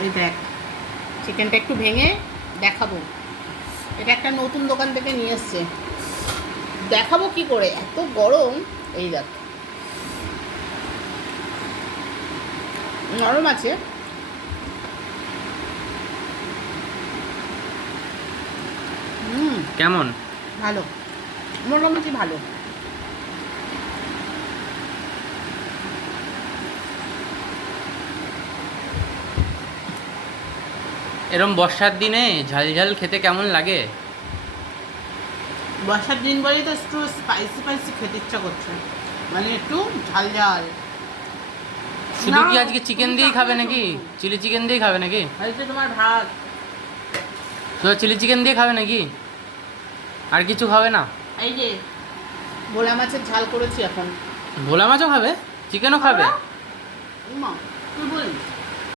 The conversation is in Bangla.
ওই দেখ, চিকেনটা একটু ভেঙে দেখাবো। এটা একটা নতুন দোকান থেকে নিয়ে এসছে, দেখাবো কি করে, এত গরম। এই দেখ, নরম আছে। কেমন? ভালো, মোটামুটি ভালো। এরম বর্ষার দিনে ঝাল ঝাল খেতে কেমন লাগে? বর্ষার দিন বলেই তো একটু স্পাইসি স্পাইসি খেতে ইচ্ছা করছে, মানে একটু ঝাল ঝাল। শুধু কি আজকে চিকেন দিয়েই খাবে নাকি? চিলি চিকেন দিয়েই খাবে নাকি? হয়েছে তোমার ভাত, শুধু চিলি চিকেন দিয়ে খাবে নাকি? আর কিছু খাবে না? এই যে ভোলা মাছের ঝাল করেছি এখন। ভোলা মাছও খাবে, চিকেনও খাবে? মা তুই বলিস।